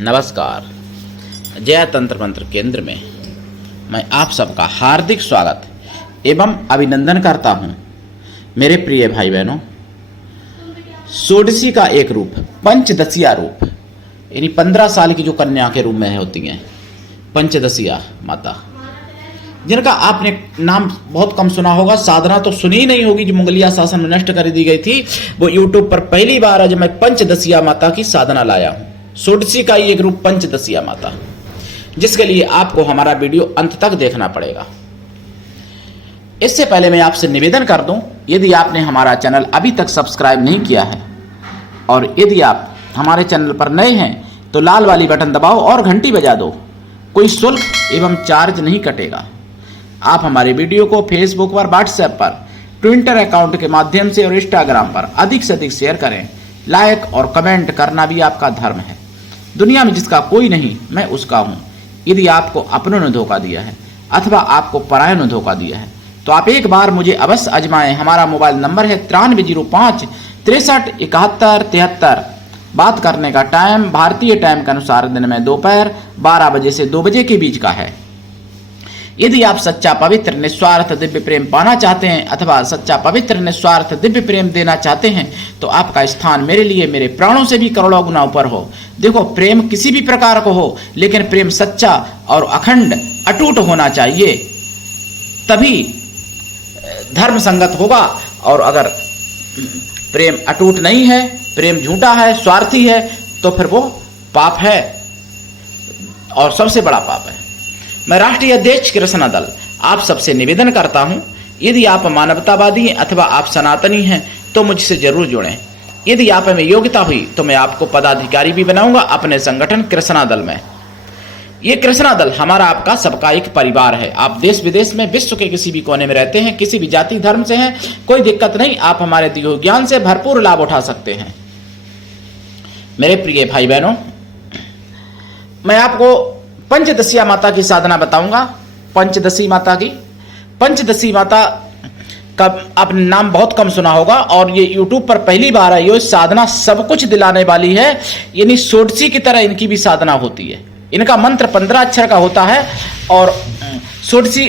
नमस्कार। जया तंत्र मंत्र केंद्र में मैं आप सबका हार्दिक स्वागत एवं अभिनंदन करता हूं। मेरे प्रिय भाई बहनों, षोडशी का एक रूप, पंचदशिया रूप, यानी 15 साल की जो कन्या के रूप में होती हैं पंचदशिया माता, जिनका आपने नाम बहुत कम सुना होगा, साधना तो सुनी ही नहीं होगी, जो मुगलिया शासन में नष्ट कर दी गई थी। वो यूट्यूब पर पहली बार आज मैं पंचदशिया माता की साधना लाया हूं। षोडशी का ही एक रूप पंचदशिया माता, जिसके लिए आपको हमारा वीडियो अंत तक देखना पड़ेगा। इससे पहले मैं आपसे निवेदन कर दूं, यदि आपने हमारा चैनल अभी तक सब्सक्राइब नहीं किया है और यदि आप हमारे चैनल पर नए हैं तो लाल वाली बटन दबाओ और घंटी बजा दो। कोई शुल्क एवं चार्ज नहीं कटेगा। आप हमारे वीडियो को फेसबुक पर, व्हाट्सएप पर, ट्विटर अकाउंट के माध्यम से और इंस्टाग्राम पर अधिक से अधिक शेयर करें। लाइक और कमेंट करना भी आपका धर्म है। दुनिया में जिसका कोई नहीं, मैं उसका हूं। यदि आपको अपनों ने धोखा दिया है अथवा आपको परायों ने धोखा दिया है तो आप एक बार मुझे अवश्य आजमाएं। हमारा मोबाइल नंबर है 9305 63 71 73। बात करने का टाइम भारतीय टाइम के अनुसार दिन में दोपहर 12 बजे से 2 बजे के बीच का है। यदि आप सच्चा पवित्र निस्वार्थ दिव्य प्रेम पाना चाहते हैं अथवा सच्चा पवित्र निस्वार्थ दिव्य प्रेम देना चाहते हैं तो आपका स्थान मेरे लिए मेरे प्राणों से भी करोड़ों गुना ऊपर हो। देखो, प्रेम किसी भी प्रकार को हो, लेकिन प्रेम सच्चा और अखंड अटूट होना चाहिए, तभी धर्म संगत होगा। और अगर प्रेम अटूट नहीं है, प्रेम झूठा है, स्वार्थी है, तो फिर वो पाप है और सबसे बड़ा पाप है। मैं राष्ट्रीय अध्यक्ष कृष्णा दल आप सबसे निवेदन करता हूं, यदि आप मानवतावादी हैं अथवा आप सनातनी हैं तो मुझसे जरूर जुड़ें। यदि आप में योग्यता हुई तो मैं आपको पदाधिकारी भी बनाऊंगा अपने संगठन कृष्णा दल में। ये कृष्णा दल हमारा आपका सबका एक परिवार है। आप देश विदेश में, विश्व के किसी भी कोने में रहते हैं, किसी भी जाति धर्म से हैं, कोई दिक्कत नहीं, आप हमारे दिए ज्ञान से भरपूर लाभ उठा सकते हैं। मेरे प्रिय भाई बहनों, मैं आपको पंचदशिया माता की साधना बताऊंगा। पंचदशी माता की, पंचदशी माता का आपने नाम बहुत कम सुना होगा और ये यूट्यूब पर पहली बार है। ये साधना सब कुछ दिलाने वाली है, यानी षोडशी की तरह इनकी भी साधना होती है। इनका मंत्र 15 अक्षर का होता है और षोडशी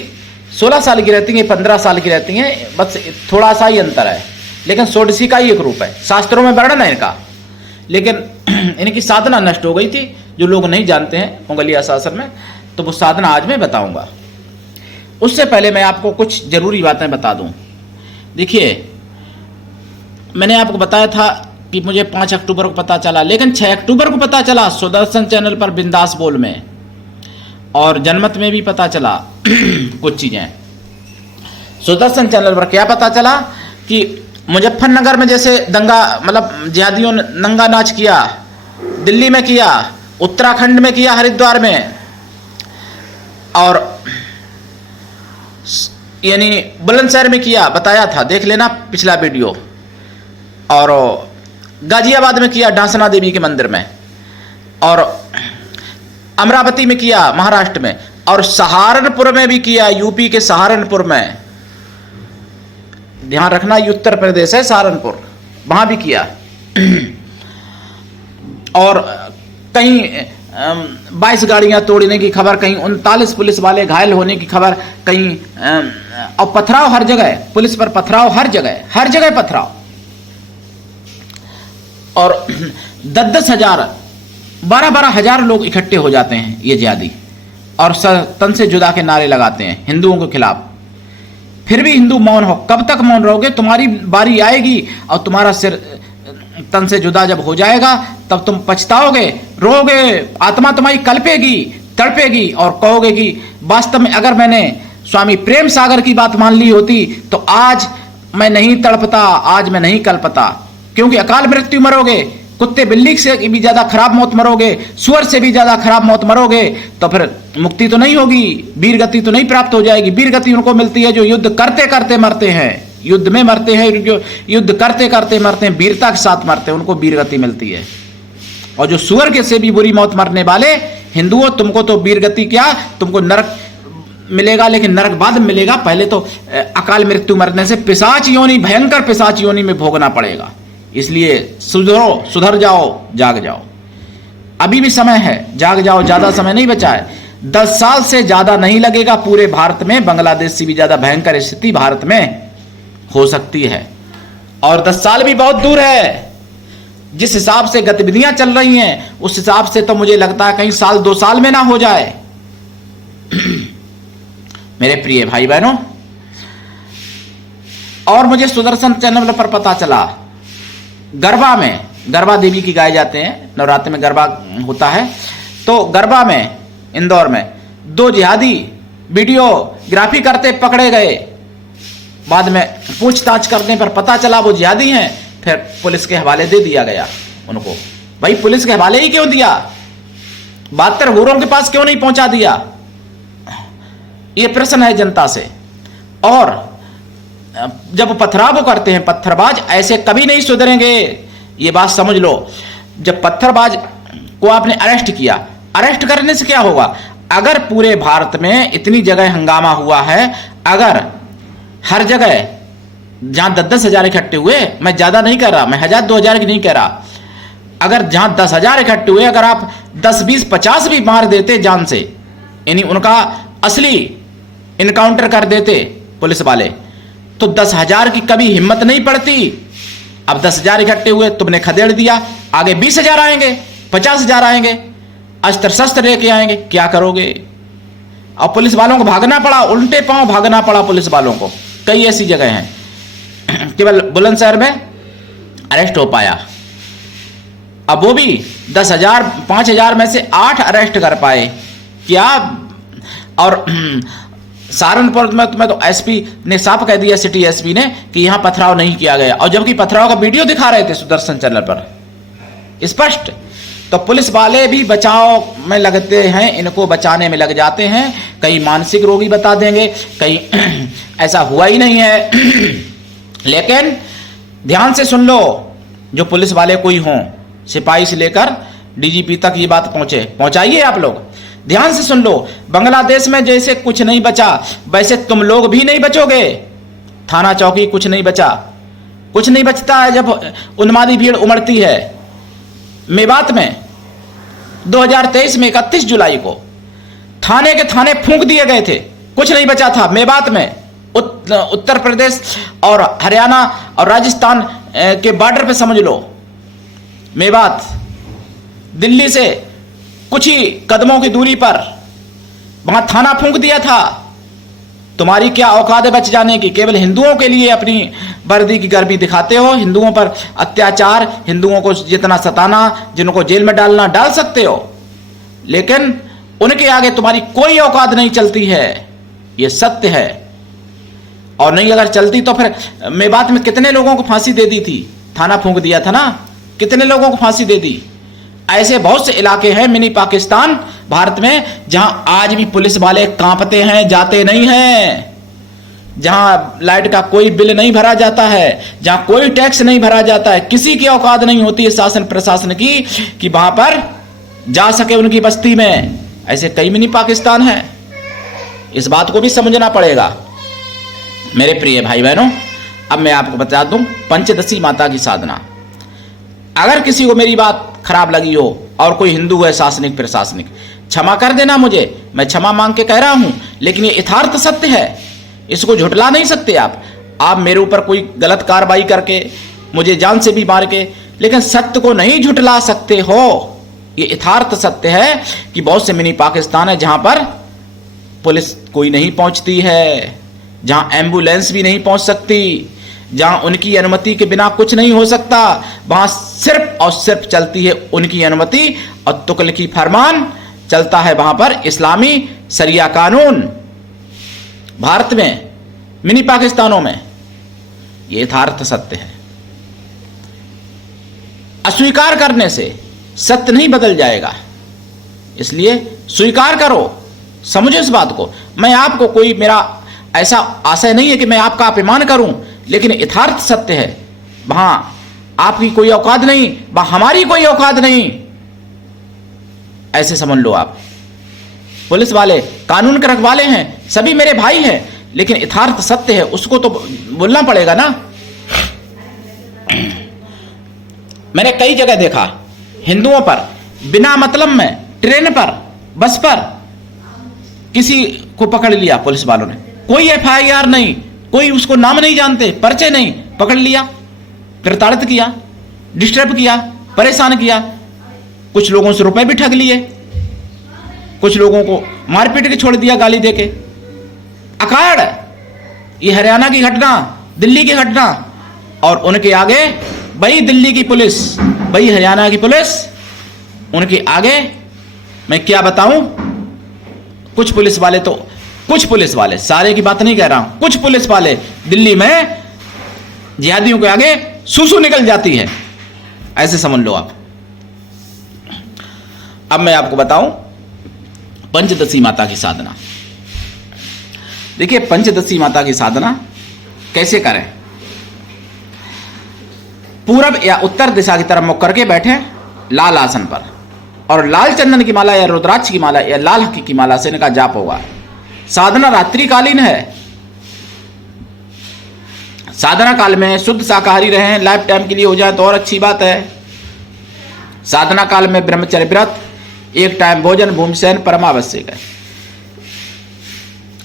16 साल की रहती है, 15 साल की रहती है, बस थोड़ा सा ही अंतर है, लेकिन षोडशी का ही एक रूप है। शास्त्रों में वर्णन है इनका, लेकिन इनकी साधना नष्ट हो गई थी। जो लोग नहीं जानते हैं मुगलिया शासन में, तो वो साधना आज मैं बताऊंगा। उससे पहले मैं आपको कुछ जरूरी बातें बता दूं। देखिए, मैंने आपको बताया था कि मुझे 5 अक्टूबर को पता चला, लेकिन 6 अक्टूबर को पता चला सुदर्शन चैनल पर बिंदास बोल में, और जनमत में भी पता चला कुछ चीजें। सुदर्शन चैनल पर क्या पता चला कि मुजफ्फरनगर में जैसे दंगा, मतलब जिहादियों ने नंगा नाच किया, दिल्ली में किया, उत्तराखंड में किया, हरिद्वार में, और यानी बुलंदशहर में किया, बताया था, देख लेना पिछला वीडियो। और गाजियाबाद में किया, डांसना देवी के मंदिर में, और अमरावती में किया, महाराष्ट्र में, और सहारनपुर में भी किया, यूपी के सहारनपुर में। ध्यान रखना, ये उत्तर प्रदेश है, सहारनपुर, वहां भी किया। और कहीं 22 गाड़ियां तोड़ने की खबर, कहीं 39 पुलिस वाले घायल होने की खबर, कहीं और पथराव हर जगह, पुलिस पर पथराव हर जगह, हर जगह पथराव। और 10-10 हजार, 12-12 हजार लोग इकट्ठे हो जाते हैं ये जिहादी, और तन से जुदा के नारे लगाते हैं हिंदुओं के खिलाफ। फिर भी हिंदू मौन हो। कब तक मौन रहोगे? तुम्हारी बारी आएगी और तुम्हारा सिर तन से जुदा जब हो जाएगा तब तुम पछताओगे, रोओगे, आत्मा तुम्हारी कल्पेगी, तड़पेगी और कहोगे कि वास्तव में अगर मैंने स्वामी प्रेम सागर की बात मान ली होती तो आज मैं नहीं तड़पता, आज मैं नहीं कल्पता। क्योंकि अकाल मृत्यु मरोगे, कुत्ते बिल्ली से भी ज्यादा खराब मौत मरोगे, सुअर से भी ज्यादा खराब मौत मरोगे, तो फिर मुक्ति तो नहीं होगी, वीर गति तो नहीं प्राप्त हो जाएगी। वीर गति उनको मिलती है जो युद्ध करते करते मरते हैं, युद्ध में मरते हैं, जो युद्ध करते करते मरते हैं, वीरता के साथ मरते हैं, उनको वीर गति मिलती है। और जो सुअर के से भी बुरी मौत मरने वाले हिंदुओं, तुमको तो वीर गति क्या, तुमको नरक मिलेगा, लेकिन नरक बाद में मिलेगा। पहले तो अकाल मृत्यु मरने से पिशाच योनि, भयंकर पिशाच योनि में भोगना पड़ेगा। इसलिए सुधरो, सुधर जाओ, जाग जाओ। अभी भी समय है, जाग जाओ, ज्यादा समय नहीं बचा है। 10 साल से ज्यादा नहीं लगेगा, पूरे भारत में बांग्लादेश से भी ज्यादा भयंकर स्थिति भारत में हो सकती है। और 10 साल भी बहुत दूर है। जिस हिसाब से गतिविधियां चल रही हैं उस हिसाब से तो मुझे लगता है कहीं साल 2 साल में ना हो जाए। मेरे प्रिय भाई बहनों, और मुझे सुदर्शन चैनल पर पता चला, गरबा में, गरबा देवी की गाए जाते हैं, नवरात्र में गरबा होता है, तो गरबा में इंदौर में 2 जिहादी वीडियोग्राफी करते पकड़े गए। बाद में पूछताछ करने पर पता चला वो जिहादी हैं, फिर पुलिस के हवाले दे दिया गया उनको। भाई पुलिस के हवाले ही क्यों दिया? 72 हूरों के पास क्यों नहीं पहुंचा दिया? ये प्रश्न है जनता से। और जब पथराव करते हैं पत्थरबाज, ऐसे कभी नहीं सुधरेंगे, ये बात समझ लो। जब पत्थरबाज को आपने अरेस्ट किया, अरेस्ट करने से क्या होगा? अगर पूरे भारत में इतनी जगह हंगामा हुआ है, अगर हर जगह जहां 10-10 हजार इकट्ठे हुए, मैं ज्यादा नहीं कह रहा, मैं 1000-2000 की नहीं कह रहा, अगर जहां 10 हजार इकट्ठे हुए, अगर आप 10, 20, 50 भी मार देते जान से, यानी उनका असली इनकाउंटर कर देते पुलिस वाले, तो 10 हजार की कभी हिम्मत नहीं पड़ती। अब 10 हजार इकट्ठे हुए, तुमने खदेड़ दिया, आगे 20 हजार आएंगे, 50 हजार आएंगे, अस्त्र शस्त्र लेके आएंगे, क्या करोगे? और पुलिस वालों को भागना पड़ा, उल्टे पांव भागना पड़ा पुलिस वालों को। कई ऐसी जगह हैं, केवल बुलंदशहर में अरेस्ट हो पाया। अब वो भी 10 हजार, 5 हजार में से 8 अरेस्ट कर पाए क्या? और सहारनपुर में तो एसपी ने साफ कह दिया, सिटी एसपी ने, कि यहां पथराव नहीं किया गया, और जबकि पथराव का वीडियो दिखा रहे थे सुदर्शन चैनल पर स्पष्ट। तो पुलिस वाले भी बचाव में लगते हैं, इनको बचाने में लग जाते हैं। कई मानसिक रोगी बता देंगे, कई ऐसा हुआ ही नहीं है। लेकिन ध्यान से सुन लो, जो पुलिस वाले कोई हों, सिपाही से लेकर डीजीपी तक ये बात पहुंचाइए आप लोग। ध्यान से सुन लो, बांग्लादेश में जैसे कुछ नहीं बचा, वैसे तुम लोग भी नहीं बचोगे। थाना चौकी कुछ नहीं बचा, कुछ नहीं बचता है जब उन्मादी भीड़ उमड़ती है। मेवात में 2023 में 31 जुलाई को थाने के थाने फूंक दिए गए थे, कुछ नहीं बचा था मेवात में। उत्तर प्रदेश और हरियाणा और राजस्थान के बॉर्डर पे समझ लो, मेवात, दिल्ली से कुछ ही कदमों की दूरी पर वहां थाना फूंक दिया था। तुम्हारी क्या औकात है बच जाने की? केवल हिंदुओं के लिए अपनी वर्दी की गर्मी दिखाते हो, हिंदुओं पर अत्याचार, हिंदुओं को जितना सताना, जिनको जेल में डालना डाल सकते हो, लेकिन उनके आगे तुम्हारी कोई औकात नहीं चलती है। यह सत्य है। और नहीं अगर चलती तो फिर मेवात में कितने लोगों को फांसी दे दी थी? थाना फूंक दिया था ना, कितने लोगों को फांसी दे दी। ऐसे बहुत से इलाके हैं मिनी पाकिस्तान भारत में, जहां आज भी पुलिस वाले कांपते हैं, जाते नहीं हैं, जहां लाइट का कोई बिल नहीं भरा जाता है, जहां कोई टैक्स नहीं भरा जाता है, किसी की औकात नहीं होती है शासन प्रशासन की कि वहां पर जा सके उनकी बस्ती में। ऐसे कई मिनी पाकिस्तान है, इस बात को भी समझना पड़ेगा मेरे प्रिय भाई बहनों। अब मैं आपको बता दूं पंचदशी माता की साधना। अगर किसी को मेरी बात खराब लगी हो और कोई हिंदू है शासनिक प्रशासनिक, क्षमा कर देना मुझे, मैं क्षमा मांग के कह रहा हूं, लेकिन ये यथार्थ सत्य है, इसको झुठला नहीं सकते आप मेरे ऊपर कोई गलत कार्रवाई करके, मुझे जान से भी मार के, लेकिन सत्य को नहीं झुठला सकते हो। ये यथार्थ सत्य है कि बहुत से मिनी पाकिस्तान है जहां पर पुलिस कोई नहीं पहुंचती है, जहां एम्बुलेंस भी नहीं पहुंच सकती, जहां उनकी अनुमति के बिना कुछ नहीं हो सकता, वहां सिर्फ और सिर्फ चलती है उनकी अनुमति और तुगलकी फरमान चलता है वहां पर इस्लामी शरिया कानून। भारत में मिनी पाकिस्तानों में यह यथार्थ सत्य है। अस्वीकार करने से सत्य नहीं बदल जाएगा, इसलिए स्वीकार करो, समझो इस बात को। मैं आपको कोई, मेरा ऐसा आशय नहीं है कि मैं आपका अपमान करूं, लेकिन यथार्थ सत्य है, वहां आपकी कोई औकात नहीं, वहां हमारी कोई औकात नहीं, ऐसे समझ लो आप। पुलिस वाले कानून के रखवाले हैं, सभी मेरे भाई हैं, लेकिन यथार्थ सत्य है, उसको तो बोलना पड़ेगा ना। मैंने कई जगह देखा हिंदुओं पर बिना मतलब में ट्रेन पर, बस पर किसी को पकड़ लिया पुलिस वालों ने, कोई एफआईआर नहीं, कोई उसको नाम नहीं जानते, परिचय नहीं, पकड़ लिया, प्रताड़ित किया, डिस्टर्ब किया, परेशान किया, कुछ लोगों से रुपए भी ठग लिए, कुछ लोगों को मारपीट के छोड़ दिया गाली देके। अकाड़, ये हरियाणा की घटना, दिल्ली की घटना, और उनके आगे वही दिल्ली की पुलिस, वही हरियाणा की पुलिस, उनके आगे मैं क्या बताऊं। कुछ पुलिस वाले तो, कुछ पुलिस वाले, सारे की बात नहीं कह रहा हूं, कुछ पुलिस वाले दिल्ली में जिहादियों के आगे सूसू निकल जाती है, ऐसे समझ लो आप। अब मैं आपको बताऊं पंचदशी माता की साधना। देखिए पंचदशी माता की साधना कैसे करें। पूरब या उत्तर दिशा की तरफ मुख करके बैठे लाल आसन पर, और लाल चंदन की माला या रुद्राक्ष की माला या लाल हक्की की माला से इनका जाप होगा। साधना रात्रिकालीन है। साधना काल में शुद्ध शाकाहारी रहें, लाइफ टाइम के लिए हो जाए तो और अच्छी बात है। साधना काल में ब्रह्मचर्य व्रत, एक टाइम भोजन, भूमि शयन परमावश्यक है।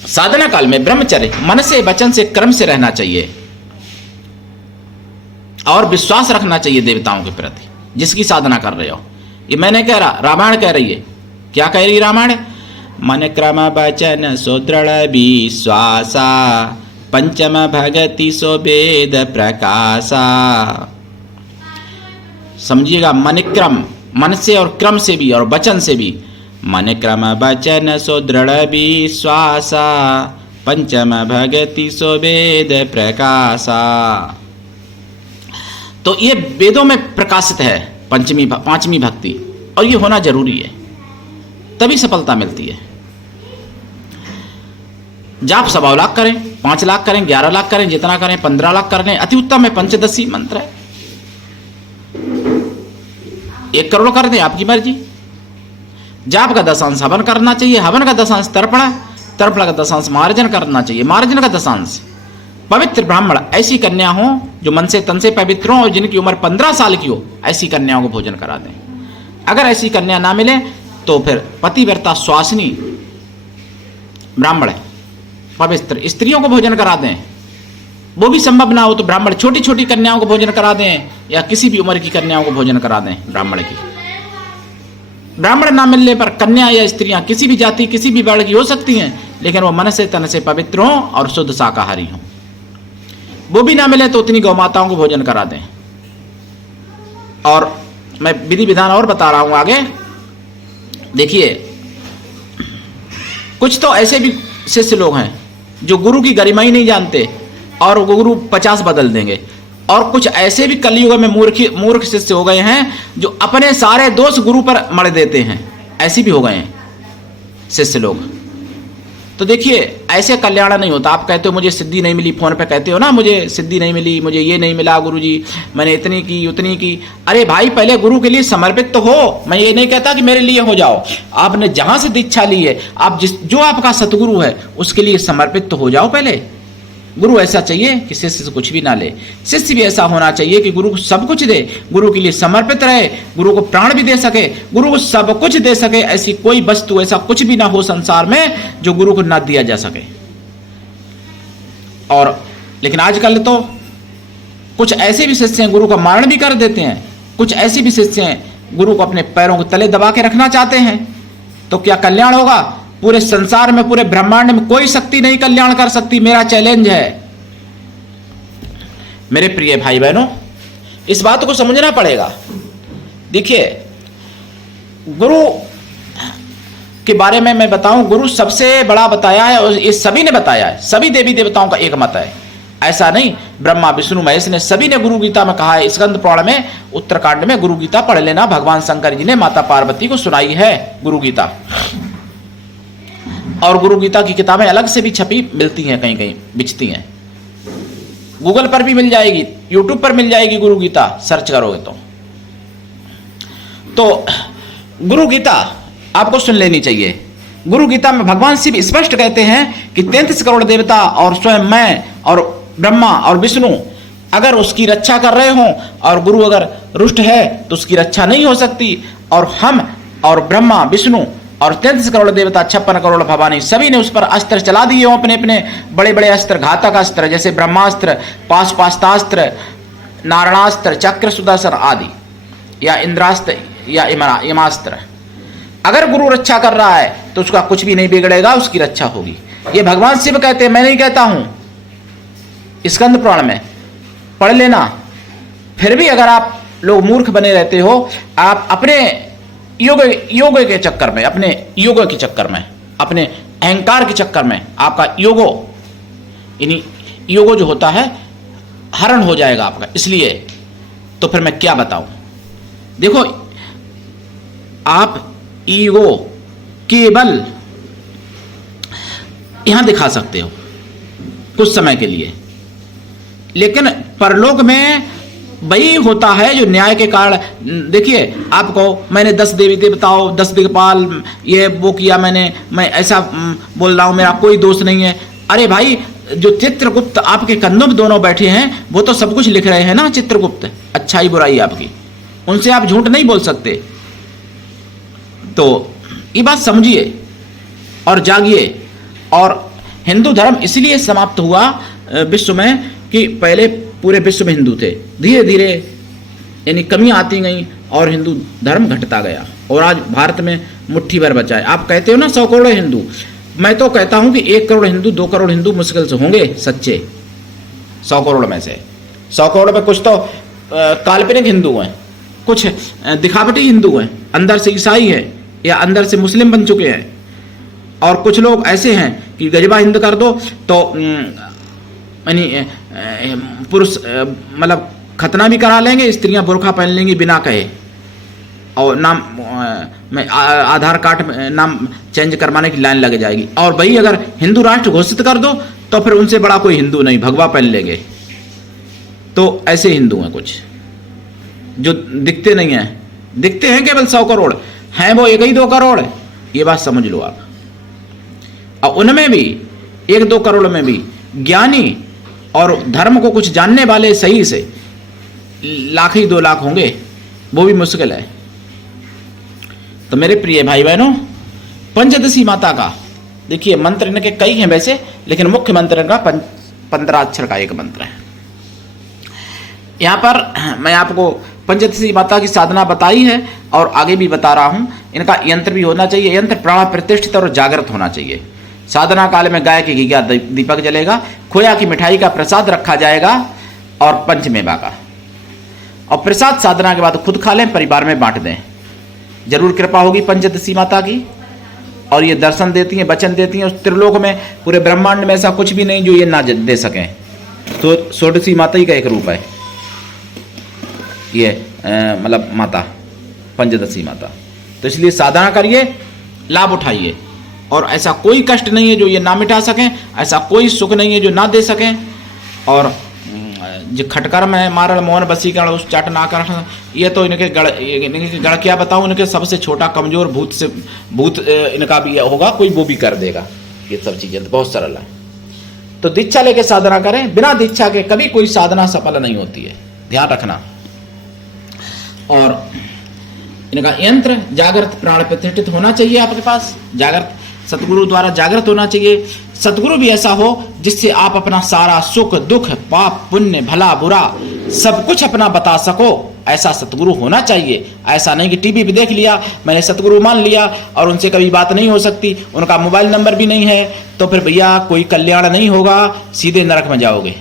साधना काल में ब्रह्मचर्य मन से, वचन से, कर्म से रहना चाहिए, और विश्वास रखना चाहिए देवताओं के प्रति जिसकी साधना कर रहे हो। ये मैं नहीं कह रहा, रामायण कह रही है। क्या कह रही है रामायण? मन क्रम वचन सुदृढ़ विश्वासा, पंचम भगति सो वेद प्रकाशा। समझिएगा, मन क्रम, मन से और क्रम से भी और वचन से भी। मन क्रम वचन सो दृढ़ विश्वासा, पंचम भगति सो वेद प्रकाशा। तो ये वेदों में प्रकाशित है पांचवी भक्ति, और ये होना जरूरी है, तभी सफलता मिलती है। जाप 1.25 लाख करें, 5 लाख करें, 11 लाख करें, जितना करें, 15 लाख कर लें, अति उत्तम है। पंचदशी मंत्र है, 1 करोड़ कर दें, आपकी मर्जी। जाप का 10 हवन करना चाहिए, हवन का 10 तर्पण, तर्पण का 10 मार्जन करना चाहिए, मार्जन का 10 पवित्र ब्राह्मण, ऐसी कन्या हो जो मन से तन से पवित्र हो और जिनकी उम्र 15 साल की हो, ऐसी कन्याओं को भोजन करा दें। अगर ऐसी कन्या ना मिले तो फिर पतिव्रता स्वासिनी ब्राह्मण पवित्र स्त्रियों को भोजन करा दें। वो भी संभव ना हो तो ब्राह्मण छोटी छोटी कन्याओं को भोजन करा दें, या किसी भी उम्र की कन्याओं को भोजन करा दें ब्राह्मण की। ब्राह्मण ना मिलने पर कन्या या स्त्रियां किसी भी जाति, किसी भी वर्ण की हो सकती हैं, लेकिन वो मन से तन से पवित्र हो और शुद्ध शाकाहारी हो। वो भी ना मिले तो उतनी गौ माताओं को भोजन करा दें। और मैं विधि विधान और बता रहा हूं आगे। देखिए, कुछ तो ऐसे भी शिष्य लोग हैं जो गुरु की गरिमा ही नहीं जानते और गुरु 50 बदल देंगे, और कुछ ऐसे भी कलयुग में मूर्ख शिष्य हो गए हैं जो अपने सारे दोष गुरु पर मढ़ देते हैं। ऐसे भी हो गए हैं शिष्य लोग। तो देखिए, ऐसे कल्याण नहीं होता। आप कहते हो मुझे सिद्धि नहीं मिली, फोन पे कहते हो ना मुझे सिद्धि नहीं मिली, मुझे ये नहीं मिला गुरुजी, मैंने इतनी की उतनी की। अरे भाई, पहले गुरु के लिए समर्पित तो हो। मैं ये नहीं कहता कि मेरे लिए हो जाओ। आपने जहां से दीक्षा ली है, आप जो आपका सतगुरु है उसके लिए समर्पित तो हो जाओ पहले। गुरु ऐसा चाहिए कि शिष्य से कुछ भी ना ले, शिष्य भी ऐसा होना चाहिए कि गुरु को सब कुछ दे, गुरु के लिए समर्पित रहे, गुरु को प्राण भी दे सके, गुरु को सब कुछ दे सके। ऐसी कोई वस्तु, ऐसा कुछ भी ना हो संसार में जो गुरु को ना दिया जा सके। और लेकिन आजकल तो कुछ ऐसे भी शिष्य हैं गुरु का मारण भी कर देते हैं, कुछ ऐसे भी शिष्य हैं गुरु को अपने पैरों के तले दबा के रखना चाहते हैं। तो क्या कल्याण होगा? पूरे संसार में, पूरे ब्रह्मांड में कोई शक्ति नहीं कल्याण कर सकती। मेरा चैलेंज है मेरे प्रिय भाई बहनों, इस बात को समझना पड़ेगा। देखिए, गुरु के बारे में मैं बताऊं, गुरु सबसे बड़ा बताया है और ये सभी ने बताया है। सभी देवी देवताओं का एक मत है, ऐसा नहीं। ब्रह्मा विष्णु महेश ने सभी ने गुरु गीता में कहा है। स्कंद पुराण में उत्तरकांड में गुरु गीता पढ़ लेना। भगवान शंकर जी ने माता पार्वती को सुनाई है गुरु गीता। और गुरु गीता की किताबें अलग से भी छपी मिलती हैं, कहीं कहीं बिचती हैं। गूगल पर भी मिल जाएगी, यूट्यूब पर मिल जाएगी गुरु गीता, सर्च करोगे तो गुरु गीता आपको सुन लेनी चाहिए। गुरु गीता में भगवान शिव स्पष्ट कहते हैं कि 33 करोड़ देवता और स्वयं मैं और ब्रह्मा और विष्णु अगर उसकी रक्षा कर रहे हों और गुरु अगर रुष्ट है तो उसकी रक्षा नहीं हो सकती। और हम और ब्रह्मा विष्णु और 33 करोड़ देवता 56 करोड़ भवानी सभी ने उस पर अस्त्र चला दिए हो, अपने अपने बड़े बड़े अस्त्र, घातक अस्त्र, जैसे ब्रह्मास्त्र, पाशुपतास्त्र, नारायणास्त्र, चक्र, सुदर्शन आदि, या इंद्रास्त्र या यमास्त्र। अगर गुरु रक्षा कर रहा है तो उसका कुछ भी नहीं बिगड़ेगा, उसकी रक्षा होगी। ये भगवान शिव कहते हैं, मैं नहीं कहता हूं। स्कंद पुराण में पढ़ लेना। फिर भी अगर आप लोग मूर्ख बने रहते हो, आप अपने योग के चक्कर में, अपने योग के चक्कर में, अपने अहंकार के चक्कर में आपका योगो जो होता है हरण हो जाएगा आपका। इसलिए तो फिर मैं क्या बताऊं। देखो, आप ईगो केवल यहां दिखा सकते हो कुछ समय के लिए, लेकिन परलोक में वही होता है जो न्याय के कारण। देखिए, आपको मैंने 10 देवी देवताओं, 10 दिक्पाल, ये वो किया मैंने, मैं ऐसा बोल रहा हूं, मेरा कोई दोष नहीं है। अरे भाई, जो चित्रगुप्त आपके कंधों में दोनों बैठे हैं, वो तो सब कुछ लिख रहे हैं ना। चित्रगुप्त अच्छाई बुराई आपकी, उनसे आप झूठ नहीं बोल सकते। तो ये बात समझिए और जागिए। और हिंदू धर्म इसलिए समाप्त हुआ विश्व में कि पहले पूरे विश्व में हिंदू थे, धीरे धीरे यानी कमियां आती गई और हिंदू धर्म घटता गया, और आज भारत में मुट्ठी भर बचा है। आप कहते हो ना 100 करोड़ हिंदू, मैं तो कहता हूं कि 1 करोड़ हिंदू, 2 करोड़ हिंदू मुश्किल से होंगे सच्चे 100 करोड़ में से। 100 करोड़ में कुछ तो काल्पनिक हिंदू हैं, कुछ दिखावटी हिंदू हैं, अंदर से ईसाई है या अंदर से मुस्लिम बन चुके हैं, और कुछ लोग ऐसे हैं कि गजबा हिंद कर दो तो यानी पुरुष मतलब खतना भी करा लेंगे, स्त्रियां बुर्खा पहन लेंगी बिना कहे, और नाम में आधार कार्ड में नाम चेंज करवाने की लाइन लग जाएगी। और वही अगर हिंदू राष्ट्र घोषित कर दो तो फिर उनसे बड़ा कोई हिंदू नहीं, भगवा पहन लेंगे। तो ऐसे हिंदू हैं कुछ जो दिखते नहीं हैं, दिखते हैं केवल 100 करोड़, हैं वो 1 ही 2 करोड़। ये बात समझ लो आप। और उनमें भी 1-2 करोड़ में भी ज्ञानी और धर्म को कुछ जानने वाले सही से 1 लाख ही 2 लाख होंगे, वो भी मुश्किल है। तो मेरे प्रिय भाई बहनों, पंचदशी माता का देखिए, मंत्र इनके कई हैं वैसे, लेकिन मुख्य मंत्र इनका 15 अक्षर का एक मंत्र है। यहां पर मैं आपको पंचदशी माता की साधना बताई है और आगे भी बता रहा हूं। इनका यंत्र भी होना चाहिए, यंत्र प्राण प्रतिष्ठित और जागृत होना चाहिए। साधना काल में गाय के घी का दीपक जलेगा, खोया की मिठाई का प्रसाद रखा जाएगा और पंचमेवा का, और प्रसाद साधना के बाद खुद खा लें, परिवार में बांट दें। जरूर कृपा होगी पंचदशी माता की। और ये दर्शन देती हैं, वचन देती हैं। उस त्रिलोक में पूरे ब्रह्मांड में ऐसा कुछ भी नहीं जो ये ना दे सकें। तो षोडशी माता ही का एक रूप है ये, मतलब माता पंचदशी माता। तो इसलिए साधना करिए, लाभ उठाइए, और ऐसा कोई कष्ट नहीं है जो ये ना मिटा सकें, ऐसा कोई सुख नहीं है जो ना दे सकें। और जो खटकर में मारल मोहन बसीकरण उस चट ना कर, ये तो इनके गढ़ क्या बताऊं, इनके सबसे छोटा कमजोर भूत इनका भी होगा, कोई वो भी कर देगा। ये सब चीजें तो बहुत सरल है। तो दीक्षा लेके साधना करें, बिना दीक्षा के कभी कोई साधना सफल नहीं होती है, ध्यान रखना। और इनका यंत्र जागृत प्राण प्रतिष्ठित होना चाहिए आपके पास, जागृत सतगुरु द्वारा जागृत होना चाहिए। सतगुरु भी ऐसा हो जिससे आप अपना सारा सुख दुख पाप पुण्य भला बुरा सब कुछ अपना बता सको, ऐसा सतगुरु होना चाहिए। ऐसा नहीं कि टीवी पे देख लिया, मैंने सतगुरु मान लिया और उनसे कभी बात नहीं हो सकती, उनका मोबाइल नंबर भी नहीं है, तो फिर भैया कोई कल्याण नहीं होगा, सीधे नरक में जाओगे।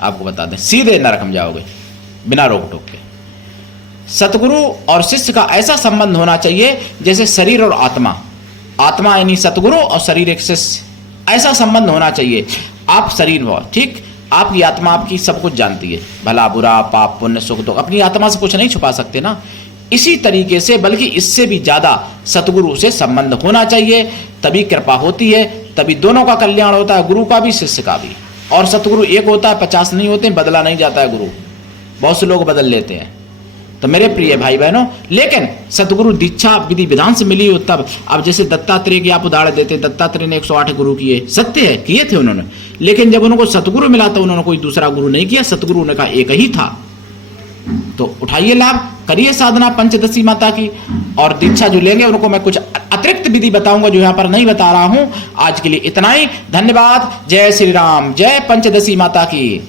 आपको बता दें, सीधे नरक में जाओगे बिना रोक टोक के। सतगुरु और शिष्य का ऐसा संबंध होना चाहिए जैसे शरीर और आत्मा, आत्मा यानी सतगुरु और शरीर एक शिष्य, ऐसा संबंध होना चाहिए। आप शरीर हो, ठीक, आपकी आत्मा आपकी सब कुछ जानती है, भला बुरा पाप पुण्य सुख दुख, अपनी आत्मा से कुछ नहीं छुपा सकते ना। इसी तरीके से बल्कि इससे भी ज्यादा सतगुरु से संबंध होना चाहिए, तभी कृपा होती है, तभी दोनों का कल्याण होता है, गुरु का भी शिष्य का भी। और सतगुरु एक होता है, 50 नहीं होते, बदला नहीं जाता है गुरु, बहुत से लोग बदल लेते हैं। तो मेरे प्रिय भाई बहनों, लेकिन सतगुरु दीक्षा विधि विधान से मिली हो तब। अब जैसे दत्तात्रेय की आप उदाहरण देते, दत्तात्रेय ने 108 गुरु किए, सत्य है किए थे उन्होंने, लेकिन जब उनको सतगुरु मिला तो उन्होंने कोई दूसरा गुरु नहीं किया, सतगुरु उनका एक ही था। तो उठाइए लाभ, करिए साधना पंचदशी माता की। और दीक्षा जो लेंगे उनको मैं कुछ अतिरिक्त विधि बताऊंगा जो यहाँ पर नहीं बता रहा हूं। आज के लिए इतना ही, धन्यवाद। जय श्री राम, जय पंचदशी माता की।